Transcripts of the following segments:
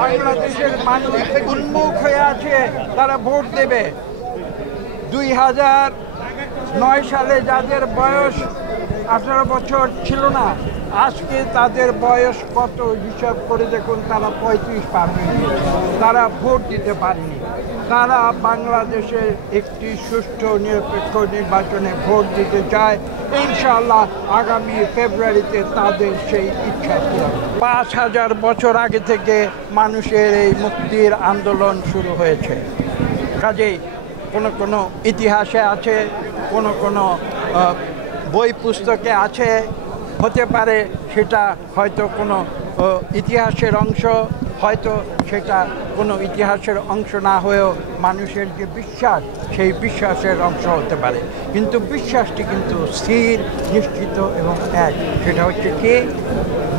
বাংলাদেশের মানুষ উন্মুখ হয়ে আছে, তারা ভোট দেবে। 2009 সালে যাদের বয়স 18 বছর ছিল না, আজকে তাদের বয়স কত হিসাব করে দেখুন, তারা 35 পার হয়ে গিয়েছে। তারা ভোট দিতে পারেনি। তারা বাংলাদেশে একটি সুষ্ঠু নিরপেক্ষ নির্বাচনে ভোট দিতে চায়। ইনশাআল্লাহ আগামী ফেব্রুয়ারিতে তাদের সেই ইচ্ছা পূরণ। 5000 বছর আগে থেকে মানুষের এই মুক্তির আন্দোলন শুরু হয়েছে। কাজেই কোনো ইতিহাসে আছে, কোনো বই পুস্তকে আছে, হতে পারে সেটা হয়তো কোনো ইতিহাসের অংশ, হয়তো সেটা কোনো ইতিহাসের অংশ না হয়েও মানুষের যে বিশ্বাস, সেই বিশ্বাসের অংশ হতে পারে। কিন্তু বিশ্বাসটি কিন্তু স্থির, নিশ্চিত এবং এক। সেটা হচ্ছে কি,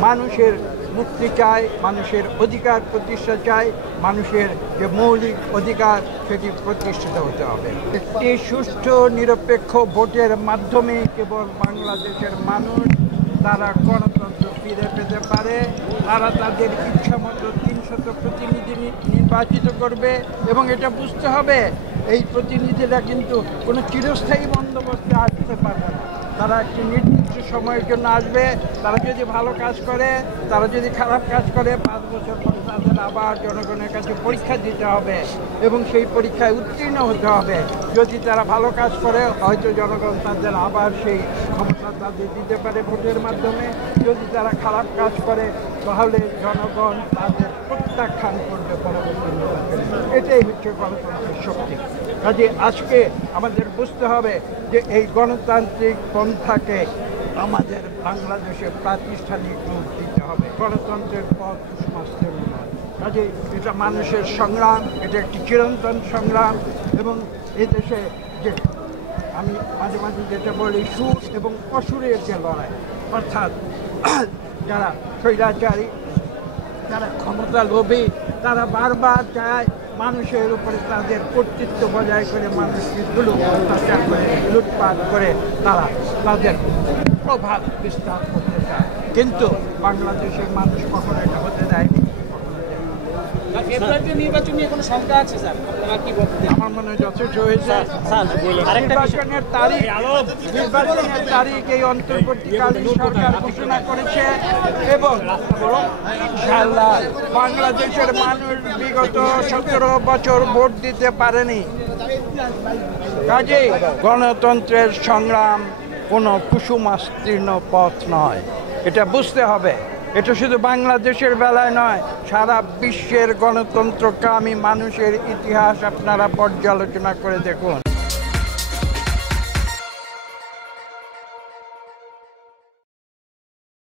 মানুষের মুক্তি চাই, মানুষের অধিকার প্রতিষ্ঠা চাই, মানুষের যে মৌলিক অধিকার সেটি প্রতিষ্ঠিত হতে হবে। একটি সুষ্ঠু নিরপেক্ষ ভোটের মাধ্যমে কেবল বাংলাদেশের মানুষ তারা গণতন্ত্র ফিরে পেতে পারে। তারা তাদের ইচ্ছা মতো 300 প্রতিনিধি নির্বাচিত করবে এবং এটা বুঝতে হবে, এই প্রতিনিধিরা কিন্তু কোনো চিরস্থায়ী বন্দোবস্তে আসতে পারবে না। তারা একটি নির্দিষ্ট সময়ের জন্য আসবে। তারা যদি ভালো কাজ করে, তারা যদি খারাপ কাজ করে, 5 বছর পর তাদের আবার জনগণের কাছে পরীক্ষা দিতে হবে এবং সেই পরীক্ষায় উত্তীর্ণ হতে হবে। যদি তারা ভালো কাজ করে, হয়তো জনগণ তাদের আবার সেই ক্ষমতা তাদের দিতে পারে ভোটের মাধ্যমে। যদি তারা খারাপ কাজ করে, তাহলে জনগণ তাদের প্রত্যাখ্যান করবে পরবর্তী নির্বাচনে। এটাই হচ্ছে গণতন্ত্রের শক্তি। কাজে আজকে আমাদের বুঝতে হবে যে এই গণতান্ত্রিক পন্থাকে আমাদের বাংলাদেশে প্রাতিষ্ঠানিক রূপ দিতে হবে। গণতন্ত্রের পথ সুস্পষ্ট নয়। কাজে এটা মানুষের সংগ্রাম, এটা একটি চিরন্তন সংগ্রাম। এবং এদেশে যে আমি মাঝে মাঝে যেটা বলি, সুর এবং অসুরের যে লড়াই, অর্থাৎ যারা স্বৈরাচারী, যারা ক্ষমতা লোভী, তারা বারবার চায় মানুষের উপরে তাদের কর্তৃত্ব বজায় করে মানুষকে অত্যাচার করে, লুটপাট করে তারা তাদের প্রভাব বিস্তার করতে চায়। কিন্তু বাংলাদেশের মানুষ কখনো এটা হতে দেয়নি। আমার মনে হয় যথেষ্ট হয়েছে। নির্বাচনের তারিখ এই অন্তর্বর্তীকালীন সরকার ঘোষণা করেছে এবং ইনশাআল্লাহ বাংলাদেশের মানুষ বিগত 17 বছর ভোট দিতে পারেনি। কাজেই গণতন্ত্রের সংগ্রাম কোনো কুসুমাস্তীর্ণ পথ নয়, এটা বুঝতে হবে। এটা শুধু বাংলাদেশের বেলায় নয়, সারা বিশ্বের গণতন্ত্রকামী মানুষের ইতিহাস আপনারা পর্যালোচনা করে দেখুন।